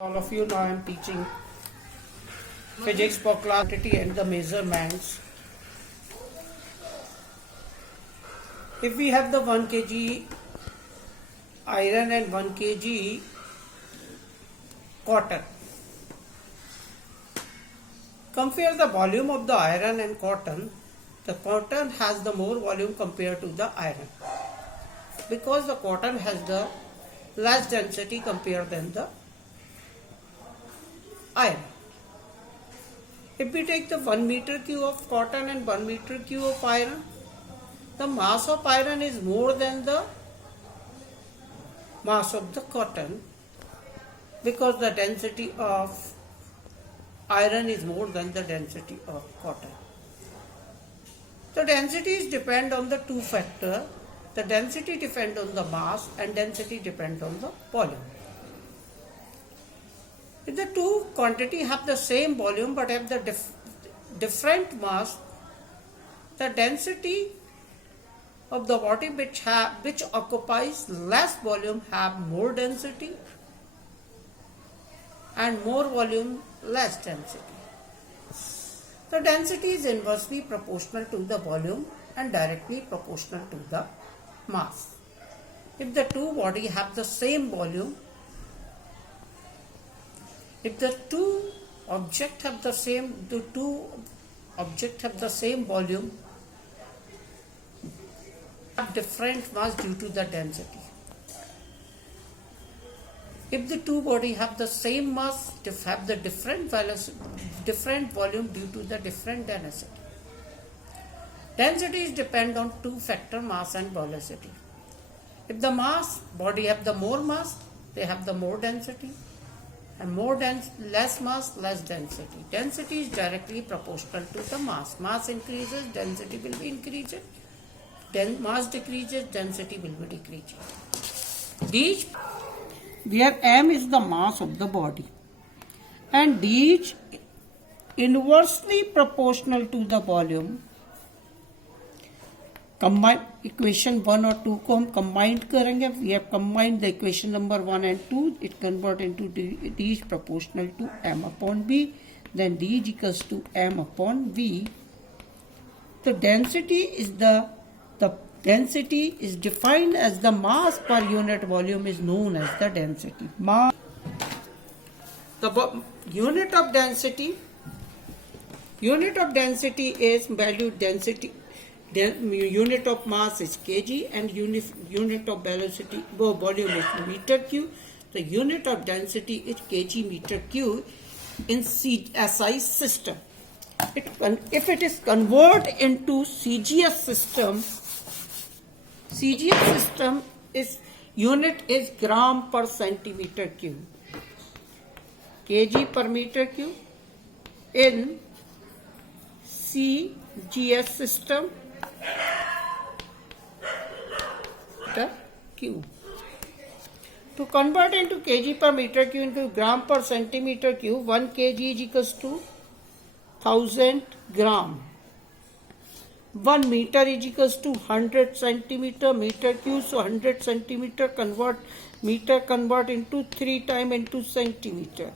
All of you, now I am teaching physics for quantity and the measurements. If we have the 1 kg iron and 1 kg cotton, compare the volume of the iron and cotton. The cotton has the more volume compared to the iron because the cotton has the less density compared than the iron. If we take the 1 meter cube of cotton and 1 meter cube of iron, the mass of iron is more than the mass of the cotton because the density of iron is more than the density of cotton. The densities depend on the two factors. The density depends on the mass and density depends on the volume. If the two quantity have the same volume but have the different mass, the density of the body which occupies less volume have more density and more volume less density. The density is inversely proportional to the volume and directly proportional to the mass. If the two bodies have the same volume, if the two objects have the same volume, have different mass due to the density. If the two bodies have the same mass, they have the different volume due to the different density. Densities depend on two factors, mass and velocity. If the body have the more mass, they have the more density. And less mass, less density. Density is directly proportional to the mass. Mass increases, density will be increasing. Mass decreases, density will be decreasing. These, where m is the mass of the body, and d is inversely proportional to the volume. Combine equation 1 or 2 को हम combined करेंगे. We have combined the equation number 1 and 2. It convert into d is proportional to m upon v. Then d is equals to m upon v. The density is the density is defined as the mass per unit volume is known as the density. Mass. The unit of density is value density. Unit of mass is kg and unit of volume is meter cube. The unit of density is kg meter cube in SI system. If it is converted into CGS system is unit is gram per centimeter cube. Kg per meter cube in CGS system. Cube. To convert into kg per meter cube into gram per centimeter cube, 1 kg is equals to 1000 gram. 1 meter is equals to 100 centimeter meter cube. So 100 centimeter convert into 3 times into centimeter.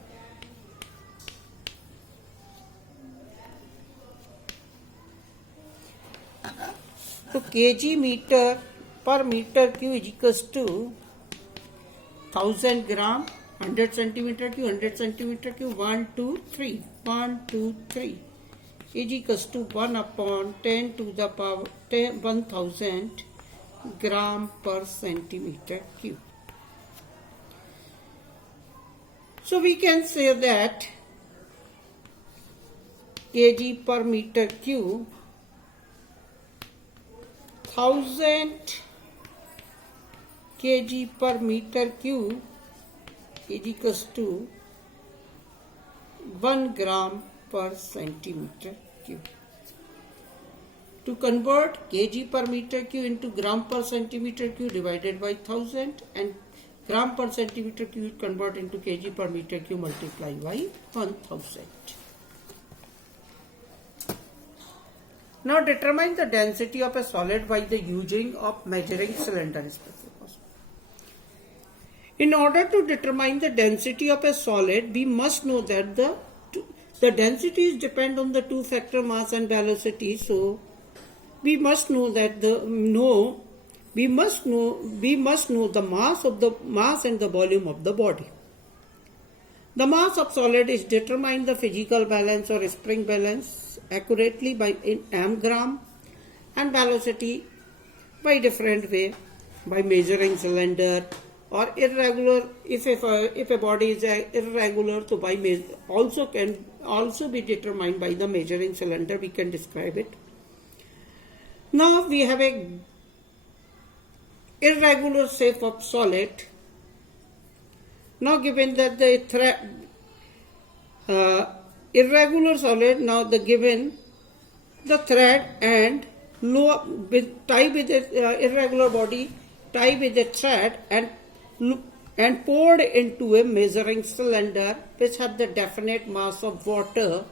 So kg meter per meter cube is equals to 1000 gram, 100 centimeter cube, 100 centimeter cube, 1, 2, 3, 1, 2, 3 is equals to 1 upon 10 to the power 1000 gram per centimeter cube. So we can say that kg per meter cube 1000 kg per meter cube is equals to 1 gram per centimeter cube. To convert kg per meter cube into gram per centimeter cube divided by 1000 and gram per centimeter cube convert into kg per meter cube multiply by 1000. Now determine the density of a solid by the using of measuring cylinder. In order to determine the density of a solid, we must know that the densities depend on the two-factor mass and velocity. So we must know that we must know the mass and the volume of the body. The mass of solid is determined the physical balance or spring balance accurately by in mg, and velocity by different way, by measuring cylinder, or irregular. If a body is irregular, so by can also be determined by the measuring cylinder. We can describe it. Now we have a irregular shape of solid. Now given that the irregular solid, now the given the thread and tie with the irregular body, tie with the thread and poured into a measuring cylinder which had the definite mass of water.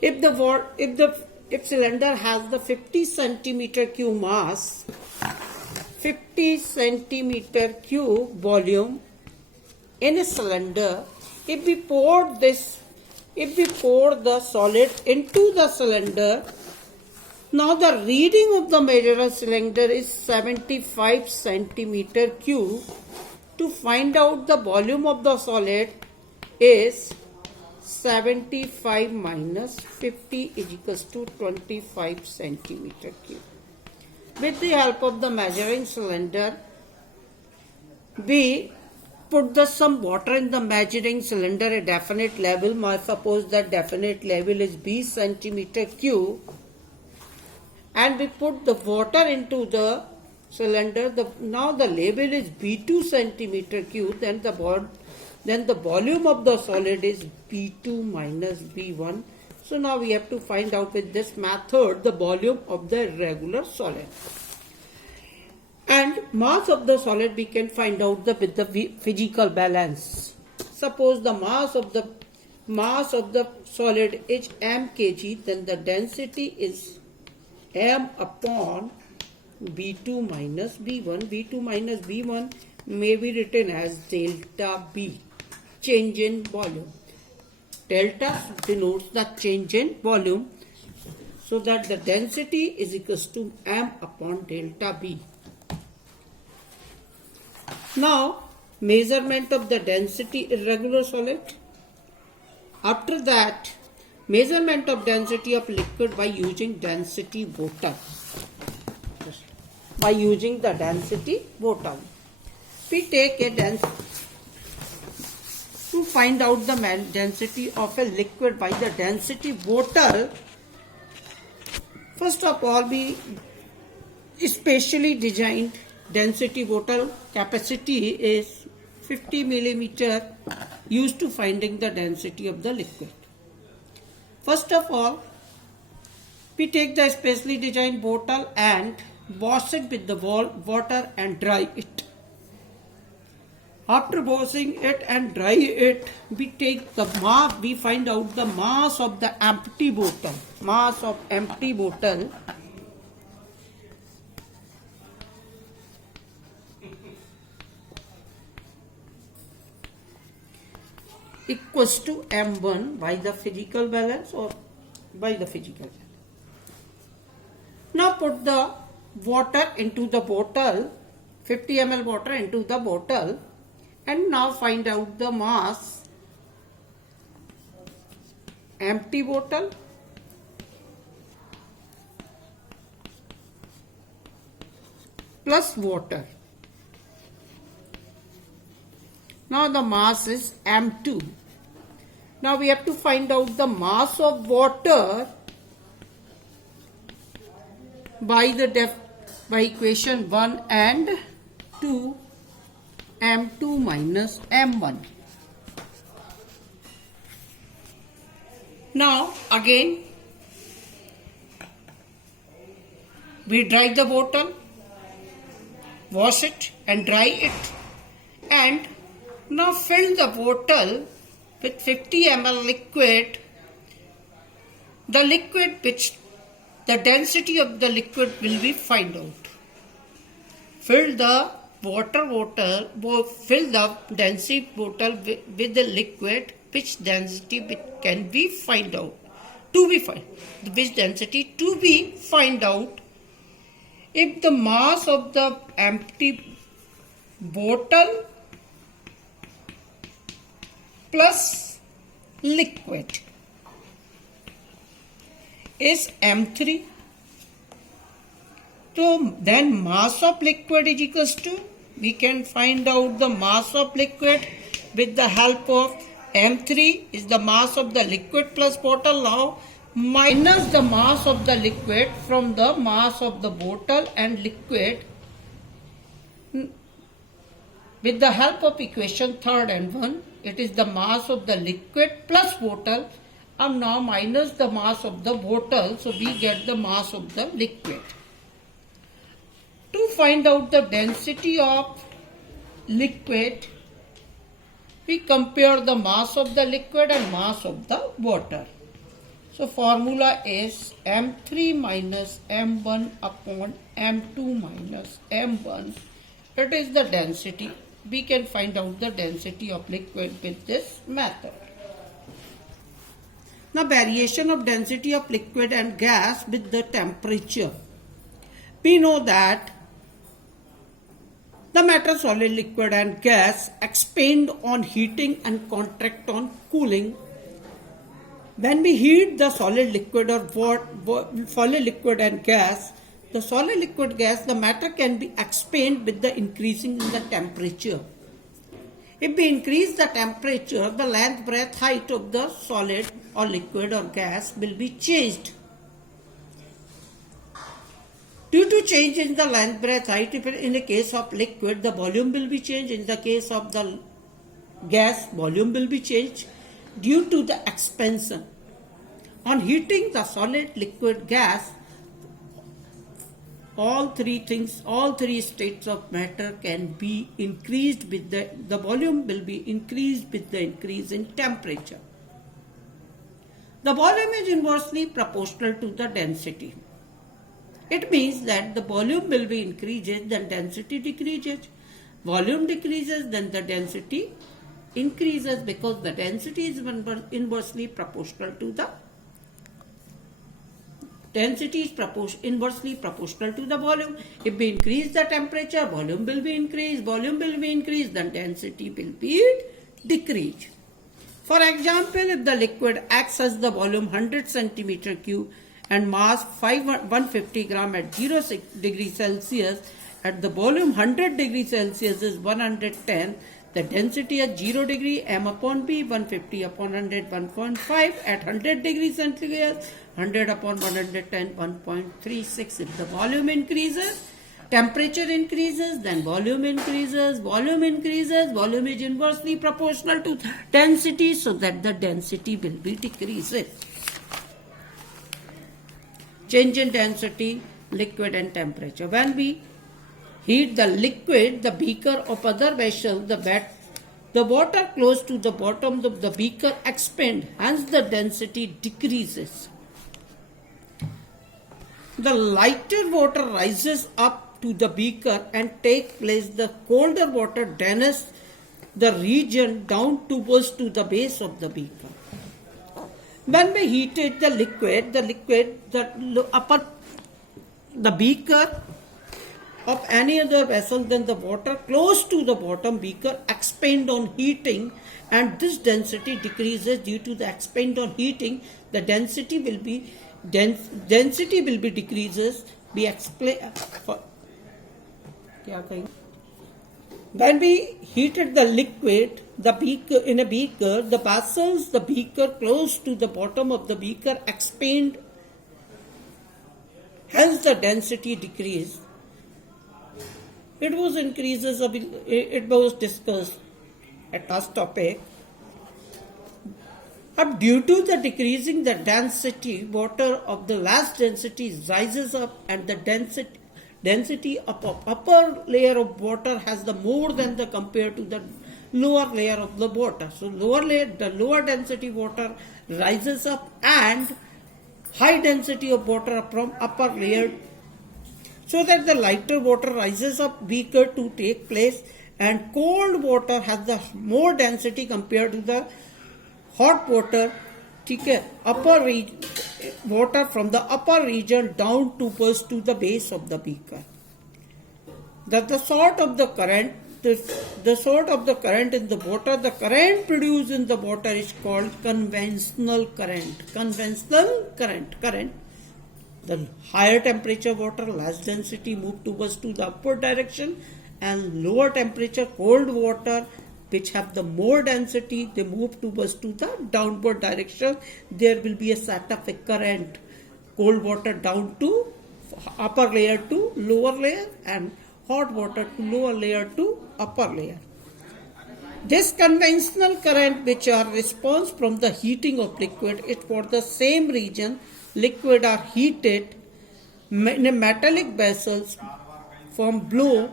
If cylinder has the 50 centimeter cube mass, 50 centimeter cube volume in a cylinder, if we pour the solid into the cylinder, now the reading of the measurer cylinder is 75 centimeter cube. To find out the volume of the solid is 75 minus 50 is equals to 25 centimeter cube. With the help of the measuring cylinder, we put some water in the measuring cylinder, a definite level. Suppose that definite level is B centimeter cube, and we put the water into the cylinder. Now the level is B2 centimeter cube. Then the volume of the solid is B2 minus B1. So now we have to find out with this method the volume of the irregular solid. And mass of the solid we can find out with the physical balance. Suppose the mass of the solid is m kg, then the density is m upon B2 minus B1. B2 minus B1 may be written as delta B, change in volume. Delta denotes the change in volume, so that the density is equals to m upon delta B. Now, measurement of the density irregular solid. After that, measurement of density of liquid by using density bottle. By using the density bottle, we take a to find out the density of a liquid by the density bottle. First of all, we specially designed density bottle. Capacity is 50 millimeter, used to finding the density of the liquid. First of all, we take the specially designed bottle and wash it with the water and dry it. After washing it and dry it, we take the mass. We find out the mass of the empty bottle. Mass of empty bottle equals to m1 by the physical balance or by the physical balance. Now put the water into the bottle, 50 ml water into the bottle, and now find out the mass. Empty bottle plus water. Now the mass is m2. Now we have to find out the mass of water by equation 1 and 2, m2 minus m1. Now again we dry the bottle, wash it and dry it, and now fill the bottle with 50 ml liquid. The liquid which the density of the liquid will be find out. Fill the fill the density bottle with the liquid, which density can be find out to be find which density to be find out if the mass of the empty bottle plus liquid is M3. So then mass of liquid is equals to, we can find out the mass of liquid with the help of M3 is the mass of the liquid plus bottle now minus the mass of the liquid from the mass of the bottle and liquid with the help of equation third and 1. It is the mass of the liquid plus bottle and now minus the mass of the bottle, so we get the mass of the liquid. To find out the density of liquid, we compare the mass of the liquid and mass of the water. So formula is M3 minus M1 upon M2 minus M1. It is the density. We can find out the density of liquid with this method. Now variation of density of liquid and gas with the temperature. We know that the matter, solid, liquid and gas expand on heating and contract on cooling. When we heat the solid liquid or solid liquid and gas, the solid liquid gas, the matter can be expand with the increasing in the temperature. If we increase the temperature, the length, breadth, height of the solid or liquid or gas will be changed. Due to change in the length, breadth, height, in the case of liquid, the volume will be changed. In the case of the gas, volume will be changed due to the expansion. On heating the solid, liquid, gas, all three states of matter can be increased with the volume will be increased with the increase in temperature. The volume is inversely proportional to the density. It means that the volume will be increases, then density decreases. Volume decreases, then the density increases, because the density is inversely proportional to the inversely proportional to the volume. If we increase the temperature, volume will be increased. Volume will be increased, then density will be decreased. For example, if the liquid acts as the volume 100 centimeter cube and mass 150 gram at 0 degrees Celsius, at the volume 100 degrees Celsius is 110, the density at 0 degree m upon b, 150 upon 100, 1.5, at 100 degrees Celsius, 100 upon 110, 1.36. If the volume increases, temperature increases, then volume increases, volume increases, volume is inversely proportional to density, so that the density will be decreasing. Change in density, liquid and temperature. When we heat the liquid, the beaker of other vessel, the water close to the bottom of the beaker expand, hence the density decreases. The lighter water rises up to the beaker and take place. The colder water drains the region down towards to the base of the beaker. When we heated the beaker of any other vessel, then the water close to the bottom beaker expand on heating, and this density decreases due to the expand on heating. The density will be decreases. We explain. When we heated the liquid, the beaker in a beaker, the vessels, the beaker close to the bottom of the beaker expand, hence the density decrease. It was discussed at last topic. But due to the decreasing the density, water of the last density rises up, and the density of upper layer of water has the more than the compared to the lower layer of the water. So the lower density water rises up, and high density of water from upper layer so that the lighter water rises up weaker to take place, and cold water has the more density compared to the hot water. ठीक है, upper water from the upper region down towards to the base of the beaker. The sort of the current, the sort of the current in the water, the current produced in the water is called conventional current. Conventional current. The higher temperature water, less density, move towards to the upward direction, and lower temperature cold water, which have the more density, they move towards to the downward direction. There will be a set of a current, cold water down to upper layer to lower layer, and hot water to lower layer to upper layer. This conventional current, which are response from the heating of liquid, is for the same region. Liquid are heated in a metallic vessels from below.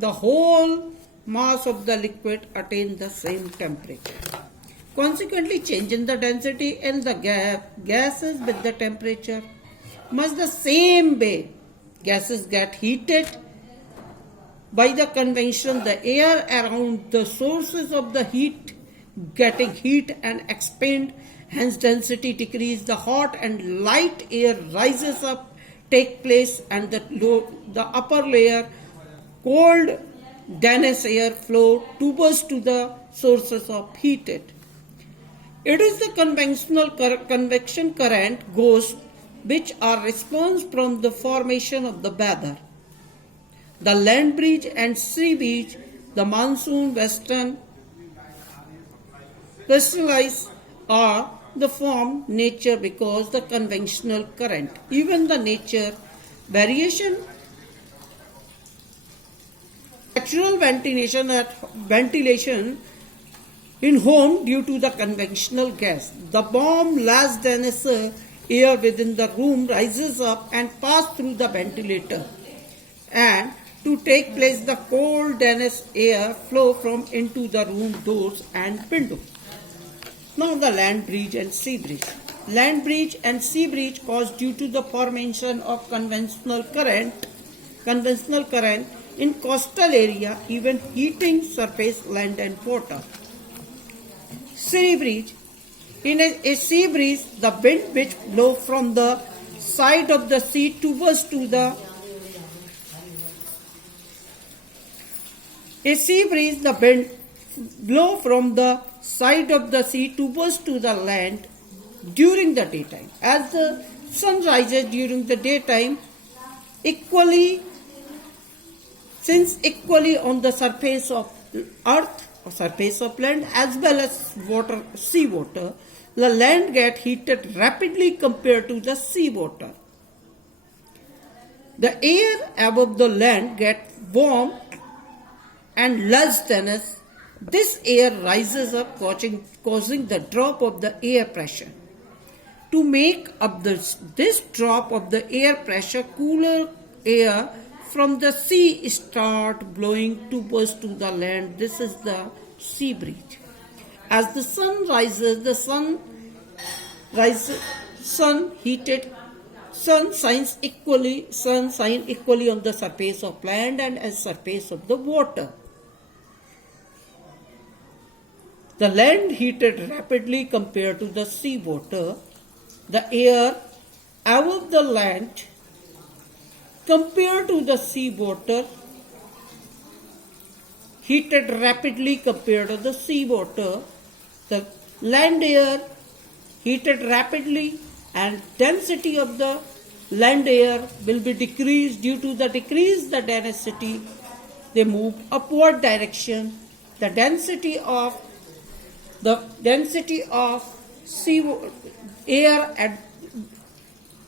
The whole mass of the liquid attain the same temperature. Consequently, change in the density and the gases with the temperature. Much the same way, gases get heated by the convention, the air around the sources of the heat getting heat and expand, hence density decrease. The hot and light air rises up, take place, and the upper layer, cold dense air flow towards to the sources of heated. It is the conventional convection current goes which are response from the formation of the weather. The land breeze and sea breeze, the monsoon, western crystallize are the form nature because the conventional current. Even the nature variation, natural ventilation in home due to the conventional gas. The warm, less dense air within the room rises up and passes through the ventilator, and to take place the cold dense air flow from into the room doors and windows. Now the land breeze and sea breeze. Land breeze and sea breeze caused due to the formation of conventional current in coastal area, even heating surface land and water. Sea breeze. In a sea breeze, the wind which blow from the side of the sea towards to the a sea breeze, the wind blow from the side of the sea towards to the land during the daytime. As the sun rises during the daytime, equally on the surface of earth or surface of land as well as water, sea water, the land gets heated rapidly compared to the sea water. The air above the land gets warm and less dense. This air rises up, causing the drop of the air pressure. To make up this drop of the air pressure, cooler air from the sea start blowing towards to the land. This is the sea breeze. As the sun rises, sun shines equally on the surface of land and as surface of the water. The land heated rapidly compared to the sea water. The air above the land compared to the sea water heated rapidly compared to the sea water. The land air heated rapidly and density of the land air will be decreased. Due to the decrease the density, they move upward direction. The density of sea air at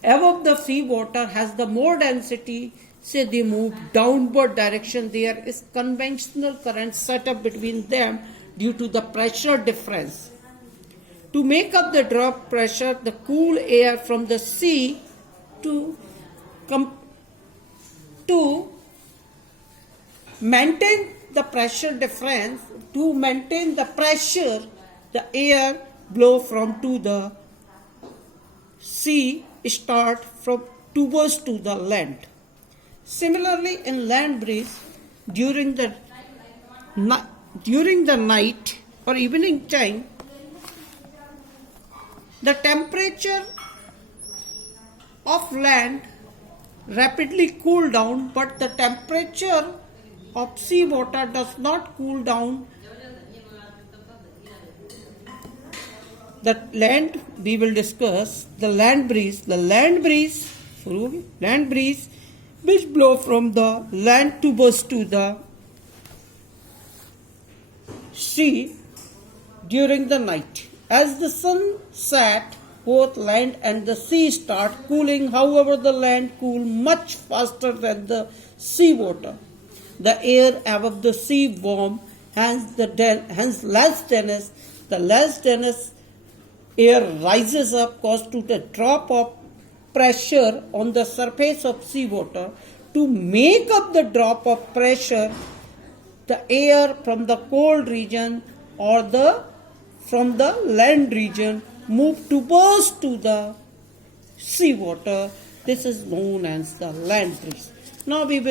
above the sea water has the more density, say they move downward direction. There is conventional current set up between them due to the pressure difference. To make up the drop pressure, the cool air from the sea to maintain the pressure difference, to maintain the pressure, the air blow from to the sea start from towards to the land. Similarly, in land breeze, during the night or evening time, the temperature of land rapidly cool down, but the temperature of sea water does not cool down. The land, we will discuss the land breeze which blow from the land towards to the sea during the night. As the sun set, both land and the sea start cooling. However, the land cool much faster than the sea water. The air above the sea warm, hence less dense. The less dense air rises up, cause to the drop of pressure on the surface of seawater. To make up the drop of pressure, the air from the cold region or from the land region move towards to the seawater. This is known as the land breeze. Now we will